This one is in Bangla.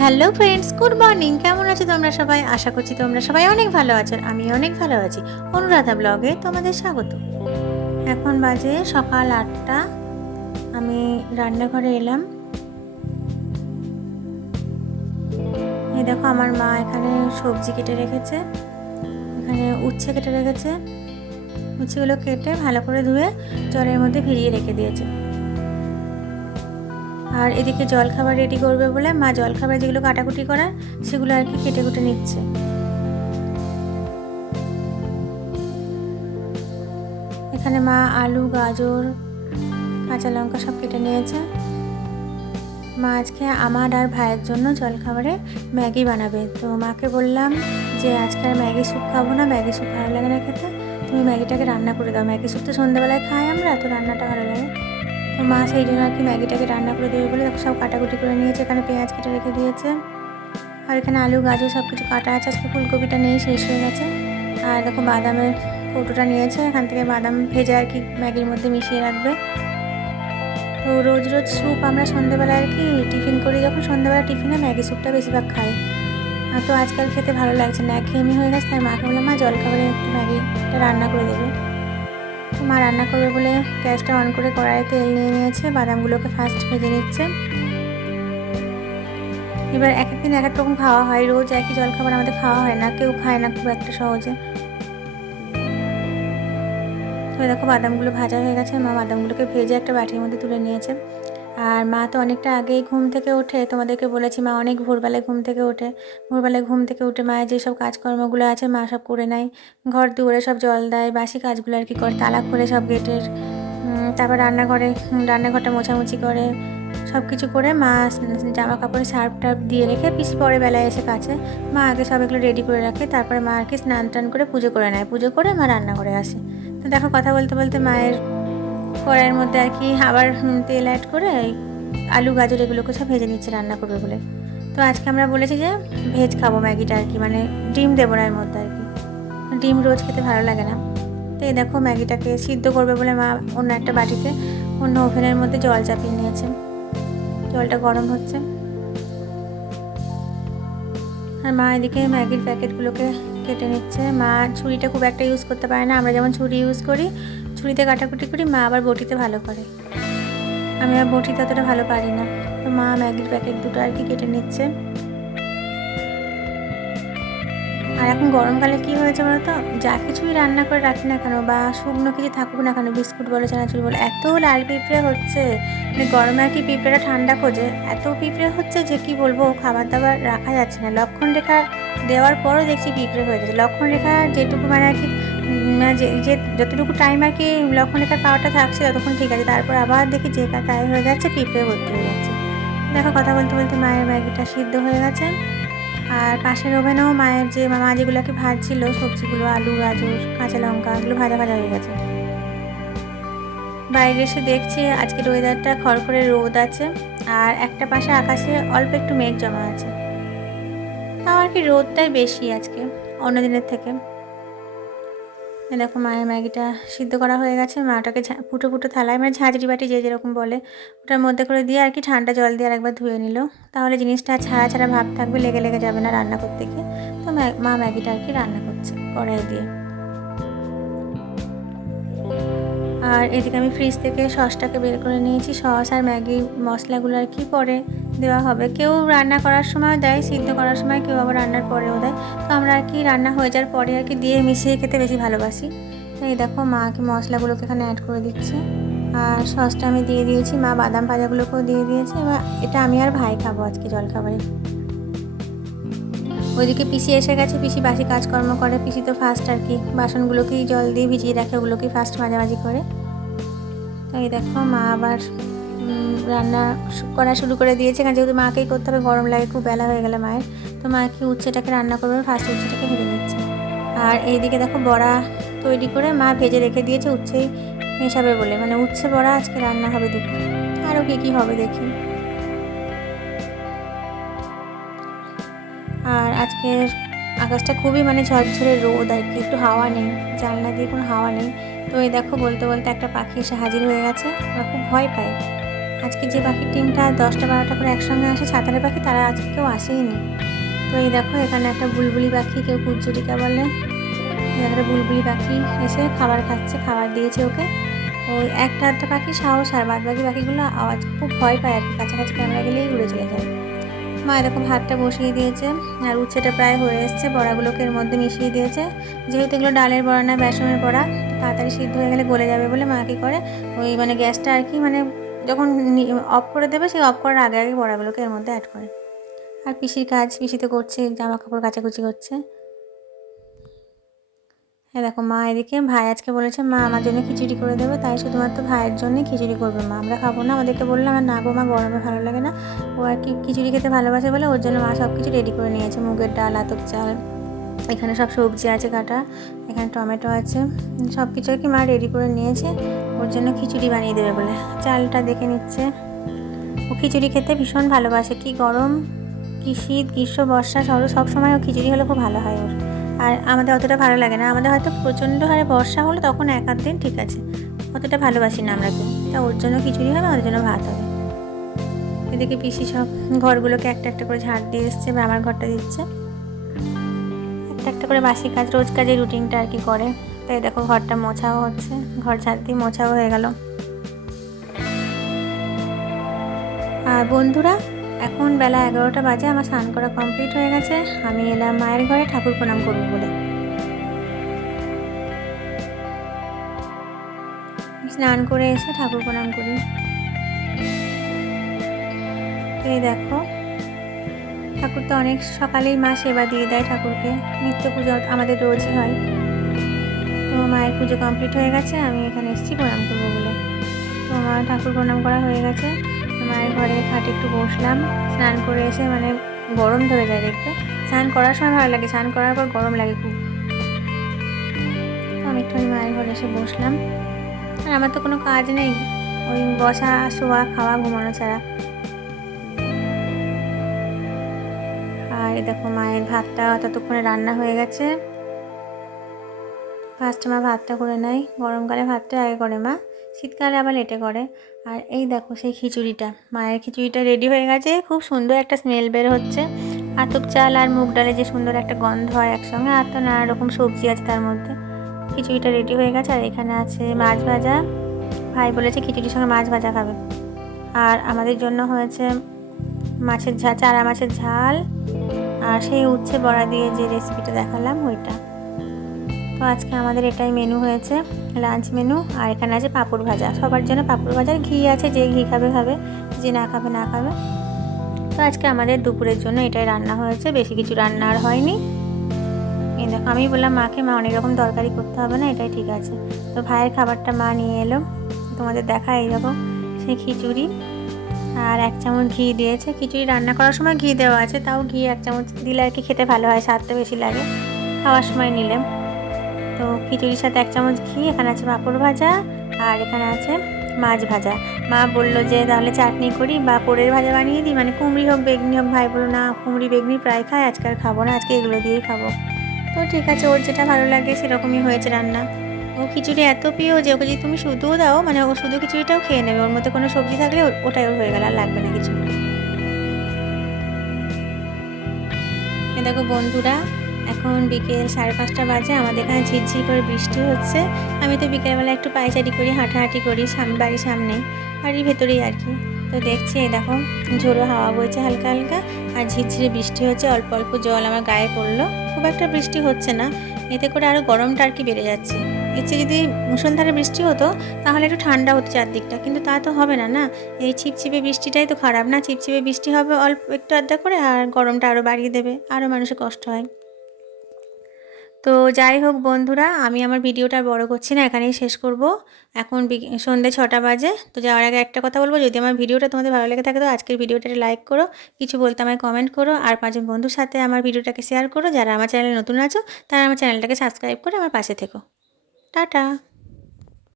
Hello friends, good morning. কেমন আছো তোমরা সবাই? আশা করছি তোমরা সবাই অনেক ভালো আছো আমি অনেক ভালো আছি। অনুরাধা ব্লগে তোমাদের স্বাগত। এখন বাজে সকাল আটটা। আমি রান্নাঘরে এলাম। এই দেখো আমার মা এখানে সবজি কেটে রেখেছে। এখানে উচ্ছে কেটে রেখেছে। উচ্ছেগুলো কেটে ভালো করে ধুয়ে জলের মধ্যে ভিজিয়ে রেখে দিয়েছে। আর এদিকে জলখাবার রেডি করবে বলে মা জলখাবার যেগুলো কাটাকুটি করার, সেগুলো আর কি কেটে কুটে নিচ্ছে। এখানে মা আলু, গাজর, কাঁচা লঙ্কা সব কেটে নিয়েছে। মা আজকে আমার আর ভাইয়ের জন্য জলখাবারে ম্যাগি বানাবে। তো মাকে বললাম যে আজকে আর ম্যাগি স্যুপ খাব না, ম্যাগি স্যুপ ভালো লাগে না খেতে। তুমি ম্যাগিটাকে রান্না করে দাও। ম্যাগি স্যুপ তো সন্ধ্যাবেলায় খাই আমরা, তো রান্নাটা ভালো লাগে। মা সেই জন্য আর কি ম্যাগিটাকে রান্না করে দেবে বলে সব কাটাকুটি করে নিয়েছে। এখানে পেঁয়াজ কেটে রেখে দিয়েছে। আর এখানে আলু, গাজর সব কিছু কাটা আছে। আজকে ফুলকপিটা নেই, শেষ হয়ে গেছে। আর দেখো বাদামের কৌটোটা নিয়েছে। এখান থেকে বাদাম ভেজে আর কি ম্যাগির মধ্যে মিশিয়ে রাখবে। তো রোজ রোজ স্যুপ আমরা সন্ধ্যেবেলা আর কি টিফিন করি। যখন সন্ধ্যেবেলা টিফিনে ম্যাগি স্যুপটা বেশিরভাগ খাই। তো আজকাল খেতে ভালো লাগছে না। একঘেয়েমি হয়ে গেছে, তাই মাকে বললাম, মা জলখাবারে একটু ম্যাগিটা রান্না করে দেবে। মা রান্না করবে বলে গ্যাসটা অন করে কড়াইয়ে তেল নিয়ে নিয়েছে, বাদামগুলোকে ফার্স্ট ভেজে নিচ্ছে। এবার এক একদিন এক এক রকম খাওয়া হয়, রোজ একই জলখাবার আমাদের খাওয়া হয় না, কেউ খায় না খুব একটা সহজে। তো দেখো বাদামগুলো ভাজা হয়ে গেছে, মা বাদামগুলোকে ভেজে একটা বাটির মধ্যে তুলে নিয়েছে। আর মা তো অনেকটা আগেই ঘুম থেকে ওঠে। তোমাদেরকে বলেছি মা অনেক ভোরবেলায় ঘুম থেকে ওঠে। ভোরবেলায় ঘুম থেকে উঠে মায়ের যেসব কাজকর্মগুলো আছে, মা সব করে নেয়। ঘর দুয়ারে সব জল দেয়, বাসি কাজগুলো আর কি করে, তালা খুলে সব গেটের। তারপর রান্নাঘরে, রান্নাঘরটা মোছামুছি করে সব কিছু করে মা জামা কাপড়ে সার্ফ টার্ফ দিয়ে রেখে পিসি, পরে বেলায় এসে কাছে মা আগে সব এগুলো রেডি করে রাখে। তারপরে মা আর কি স্নান টান করে পুজো করে নেয়। পুজো করে মা রান্না রান্নাঘরে আসে। তো দেখো কথা বলতে বলতে মায়ের কড়াইয়ের মধ্যে আর কি আবার তেল অ্যাড করে আলু, গাজর এগুলোকে সব ভেজে নিচ্ছে রান্না করবে বলে। তো আজকে আমরা বলেছি যে ভেজ খাব ম্যাগিটা আর কি মানে ডিম দেবো না এর মধ্যে আর কি। ডিম রোজ খেতে ভালো লাগে না। তো এই দেখো ম্যাগিটাকে সিদ্ধ করবে বলে মা অন্য একটা বাটিতে, অন্য ওভেনের মধ্যে জল চাপিয়ে নিয়েছে। জলটা গরম হচ্ছে। আর মা এদিকে ম্যাগির প্যাকেটগুলোকে কেটে নিচ্ছে। মা ছুরিটা খুব একটা ইউজ করতে পারে না। আমরা যেমন ছুরি ইউজ করি ছুরিতে কাটাকুটি করি, মা আবার বটিতে ভালো করে। আমি আর বটিতে ততটা ভালো পারি না। তো মা ম্যাগির প্যাকেট দুটো আর কি কেটে নিচ্ছে। আর এখন গরমকালে কি হয়েছে বলো তো? যা কিছুই রান্না করে রাখি না কেন, বা শুকনো কিছু থাকুক না কেন, বিস্কুট বলো, চানাচুর বলো, এত লাল পিঁপড়ে হচ্ছে। মানে গরমে আর কি পিঁপড়েটা ঠান্ডা খোঁজে। এত পিঁপড়ে হচ্ছে যে কি বলব খাবার দাবার রাখা যাচ্ছে না। লক্ষণ রেখা দেওয়ার পরও দেখছি পিঁপড়ে হয়ে যাচ্ছে লক্ষণ রেখা যেটুকু মানে আর কি যে যে যতটুকু টাইম আর কি লক্ষণ রেখার পাওয়ারটা থাকছে, ততক্ষণ ঠিক আছে। তারপর আবার দেখি যে তাই হয়ে যাচ্ছে, পিঁপড়ে ভর্তি হয়ে যাচ্ছে। দেখো, কথা বলতে বলতে মায়ের ম্যাগিটা সিদ্ধ হয়ে গেছে। আর পাশের ওভেনেও মায়ের যে মা যেগুলোকে ভাজছিল, সবজিগুলো, আলু, গাজর, কাঁচা লঙ্কা, এগুলো ভাজা ভাজা হয়ে গেছে। বাইরে এসে দেখছি আজকের ওয়েদারটা খড়খড়ে রোদ আছে, আর একটা পাশে আকাশে অল্প একটু মেঘ জমা আছে। তাও আর কি রোদটাই বেশি আজকে, অন্য দিনের থেকে। দেখো মায়ের ম্যাগিটা সিদ্ধ করা হয়ে গেছে। মা ওটাকে ঝা- ফুটো ফুটো থালায় মানে ঝাঁঝরি বাটি যে যেরকম বলে, ওটার মধ্যে করে দিয়ে আর কি ঠান্ডা জল দিয়ে আর একবার ধুয়ে নিল। তাহলে জিনিসটা ছাড়া ছাড়া ভাব থাকবে, লেগে লেগে যাবে না রান্না করতে গিয়ে। তো মা ম্যাগিটা আর কি রান্না করছে কড়াই দিয়ে। আর এদিকে আমি ফ্রিজ থেকে সসটাকে বের করে নিয়েছি। সস আর ম্যাগি মশলাগুলো আর কি পরে দেওয়া হবে। কেউ রান্না করার সময় দেয়, সিদ্ধ করার সময় কেউ আবার রান্নার পরেও দেয়। তো আমরা আর কি রান্না হয়ে যাওয়ার পরে আর কি দিয়ে মিশিয়ে খেতে বেশি ভালোবাসি। এই দেখো মা কি মশলাগুলোকে এখানে অ্যাড করে দিচ্ছে। আর সসটা আমি দিয়ে দিয়েছি, মা বাদাম ভাজাগুলোকেও দিয়ে দিয়েছে। এবার এটা আমি আর ভাই খাব আজকে জলখাবারে। ওইদিকে পিসি এসে গেছে, পিসি বাসি কাজকর্ম করে। পিসি তো ফার্স্ট আর কি বাসনগুলোকেই জল দিয়ে ভিজিয়ে রাখে, ওগুলোকেই ফার্স্ট মাঝামাঝি করে। এই দেখো মা আবার রান্না করা শুরু করে দিয়েছে। কারণ যেহেতু মাকেই করতে হবে, গরম লাগে, খুব বেলা হয়ে গেলে মায়ের। তো মা কি উচ্ছেটাকে রান্না করবে? ফার্স্ট উচ্ছেটাকে ভেজে নিচ্ছে। আর এইদিকে দেখো বড়া তৈরি করে মা ভেজে রেখে দিয়েছে উচ্ছেই মেশাবে বলে। মানে উচ্ছে, বড়া আজকে রান্না হবে দুপুরে আরও কী কী হবে দেখি। আর আজকের আকাশটা খুবই মানে ঝরঝরে রোদ আর কি। একটু হাওয়া নেই, জানলা দিয়ে কোনো হাওয়া নেই। তো এই দেখো বলতে বলতে একটা পাখি এসে হাজির হয়ে গেছে। ওরা খুব ভয় পায় আজকে যে পাখির টিমটা দশটা বারোটা করে একসঙ্গে আসে ছাতারে পাখি, তারা আজকে কেউ আসেইনি। তো এই দেখো, এখানে একটা বুলবুলি পাখি, কেউ কুজ্জুরিকা বলে। একটা বুলবুলি পাখি এসে খাবার খাচ্ছে, খাবার দিয়েছে ওকে। ওই একটা একটা পাখি সাহস আর বাদ বাকি পাখিগুলো আওয়াজ খুব ভয় পায় আর কি, কাছাকাছি ক্যামেরা গেলেই উড়ে চলে যায়। মা এরকম ভাতটা বসিয়ে দিয়েছে আর উচ্ছেটা প্রায় হয়ে এসছে, বড়াগুলোকে এর মধ্যে মিশিয়ে দিয়েছে। যেহেতু এগুলো ডালের বড়া না, বেসনের বড়া তাড়াতাড়ি সিদ্ধ হয়ে গেলে গলে যাবে বলে মা কী করে ওই মানে গ্যাসটা আর কি মানে যখন অফ করে দেবে, সেই অফ করার আগে আগে বড়াগুলোকে এর মধ্যে অ্যাড করে। আর পিসির কাজ পিসিতে করছে জামা কাপড় কাচাকুচি করছে। হ্যাঁ দেখো, মা এদিকে, ভাই আজকে বলেছে, মা, আমার জন্য খিচুড়ি করে দেবে, তাই শুধুমাত্র ভাইয়ের জন্যই খিচুড়ি করবে মা। আমরা খাব না। আমাদেরকে বললাম আর না গো, মা গরমে ভালো লাগে না। ও আর কি খিচুড়ি খেতে ভালোবাসে বলে, ওর জন্য মা সব কিছু রেডি করে নিয়েছে। মুগের ডাল, আতপ চাল। এখানে সব সবজি আছে, কাটা, এখানে টমেটো আছে সব কিছু কি মা রেডি করে নিয়েছে। ওর জন্য খিচুড়ি বানিয়ে দেবে বলে। চালটা দেখে নিচ্ছে। ও খিচুড়ি খেতে ভীষণ ভালোবাসে। কি গরম, কি শীত, গ্রীষ্ম, বর্ষা সব সব সময় ও খিচুড়ি হলে খুব ভালো হয় ওর। আর আমাদের অতটা ভালো লাগে না। আমাদের হয়তো প্রচণ্ড হারে বর্ষা হলে তখন এক আধ দিন ঠিক আছে। অতটা ভালোবাসি না আমরা কেউ। তা ওর জন্য খিচুড়ি হবে ওর জন্য ভাত হবে। এদিকে পিসি সব ঘরগুলোকে একটা একটা করে ঝাড় দিয়ে এসছে বা আমার ঘরটা দিচ্ছে। একটা করে বাসি কাজ, রোজ কাজে রুটিনটা আর কি করে। তাই দেখো ঘরটা মোছাও হচ্ছে, ঘর ঝাড় দিয়ে মোছাও হয়ে গেল। আর বন্ধুরা, এখন বেলা এগারোটা বাজে, আমার স্নান করা কমপ্লিট হয়ে গেছে। আমি এলাম মায়ের ঘরে, ঠাকুর প্রণাম করব বলে। স্নান করে এসে ঠাকুর প্রণাম করি। এই দেখো ঠাকুর তো অনেক সকালেই মা সেবা দিয়ে দেয় ঠাকুরকে। নিত্য পুজো আমাদের রোজই হয়। তো মায়ের পুজো কমপ্লিট হয়ে গেছে, আমি এখানে এসেছি প্রণাম করব বলে। তো আমার ঠাকুর প্রণাম করা হয়ে গেছে। মায়ের ঘরে খাটে একটু বসলাম। স্নান করে এসে মানে গরম ধরে যায় দেখতে। স্নান করার সময় ভালো লাগে, স্নান করার পর গরম লাগে খুব। আমি একটু মায়ের ঘরে এসে বসলাম। আর আমার তো কোনো কাজ নেই। ওই বসা, শোয়া, খাওয়া, ঘুমানো ছাড়া। এই দেখো মায়ের ভাতটা ততক্ষণে রান্না হয়ে গেছে। ফার্স্টে মা ভাতটা করে নেয়। গরমকালে ভাতটা আগে করে মা, শীতকালে আবার লেটে করে। আর এই দেখো সেই খিচুড়িটা, মায়ের খিচুড়িটা রেডি হয়ে গেছে। খুব সুন্দর একটা স্মেল বের হচ্ছে। আতপ চাল আর মুগ ডালে যে সুন্দর একটা গন্ধ হয় একসঙ্গে, আর তো নানা রকম সবজি আছে তার মধ্যে। খিচুড়িটা রেডি হয়ে গেছে। আর এখানে আছে মাছ ভাজা। ভাই বলেছে খিচুড়ির সঙ্গে মাছ ভাজা খাবে। আর আমাদের জন্য হয়েছে মাছের ঝাল চারা মাছের ঝাল। আর সেই উচ্ছে বড়া দিয়ে যে রেসিপিটা দেখালাম, ওইটা। তো আজকে আমাদের এটাই মেনু হয়েছে লাঞ্চ মেনু আর এখানে আছে পাঁপড় ভাজা। সবার জন্য পাঁপড় ভাজা ঘি আছে, যে ঘি খাবে খাবে, যে না খাবে না খাবে। তো আজকে আমাদের দুপুরের জন্য এটাই রান্না হয়েছে, বেশি কিছু রান্না আর হয়নি। এই দেখো, আমি বললাম, মাকে, মা, অনেক রকম তরকারি করতে হবে না, এটাই ঠিক আছে। তো ভাইয়ের খাবারটা মা নিয়ে এলো, তোমাদের দেখা এইরকম সেই খিচুড়ি। আর এক চামচ ঘি দিয়েছে। খিচুড়ি রান্না করার সময় ঘি দেওয়া আছে, তাও ঘি এক চামচ দিলে আর কি খেতে ভালো হয়, স্বাদটা বেশি লাগে। খাওয়ার সময় নিলে তো খিচুড়ির সাথে এক চামচ ঘি, এখানে আছে পাঁপড় ভাজা আর এখানে আছে মাছ ভাজা। মা বলল যে, তাহলে চাটনি করি বা পোড়ের ভাজা বানিয়ে দিই মানে কুমড়ি হোক, বেগনি হোক, ভাই বলো না, কুমড়ি, বেগনি প্রায় খায় আজকে আর খাব না, আজকে এগুলো দিয়েই খাব। তো ঠিক আছে, ওর যেটা ভালো লাগে সেরকমই হয়েছে রান্না। ও খিচুড়ি এত প্রিয় যে ওকে যদি তুমি শুধুও দাও মানে ও শুধু খিচুড়িটাও খেয়ে নেবে। ওর মধ্যে কোনো সবজি থাকলে ওটাই ওর হয়ে গেল আর লাগবে না কিছু। দেখো বন্ধুরা, এখন বিকেল সাড়ে পাঁচটা বাজে, আমাদের এখানে ঝিরঝির করে বৃষ্টি হচ্ছে। আমি তো বিকেলবেলা একটু পায়চারি করি, হাঁটাহাঁটি করি সামনে বাড়ির সামনে, বাড়ির ভেতরেই আর কি। তো দেখছি এই দেখো, ঝোড়ো হাওয়া বইছে হালকা হালকা, আর ঝিরঝিরে বৃষ্টি হচ্ছে, অল্প অল্প জল আমার গায়ে পড়ল। খুব একটা বৃষ্টি হচ্ছে না, এতে করে আরও গরমটা আর কি বেড়ে যাচ্ছে। এর যদি মুসলধারে বৃষ্টি হতো, তাহলে একটু ঠান্ডা হতো চারদিকটা। কিন্তু তা তো হবে না না? এই ছিপছিপে বৃষ্টিটাই তো খারাপ, না? ছিপছিপে বৃষ্টি হবে অল্প একটু আধটা করে, আর গরমটা আরও বাড়িয়ে দেবে। আরও মানুষের কষ্ট হয়। তো যাই হোক বন্ধুরা, আমি আমার ভিডিওটা বড় করছি না, এখানেই শেষ করব। এখন সন্ধ্যে ছটা বাজে। তো যাওয়ার আগে একটা কথা বলব, যদি আমার ভিডিওটা তোমাদের ভালো লেগে থাকে তো আজকের ভিডিওটা লাইক করো, কিছু বলতে আমায় কমেন্ট করো, আর পাঁচজন বন্ধুর সাথে আমার ভিডিওটাকে শেয়ার করো। যারা আমার চ্যানেলে নতুন আছো, তারা আমার চ্যানেলটাকে সাবস্ক্রাইব করে আমার পাশে থেকো। টাটা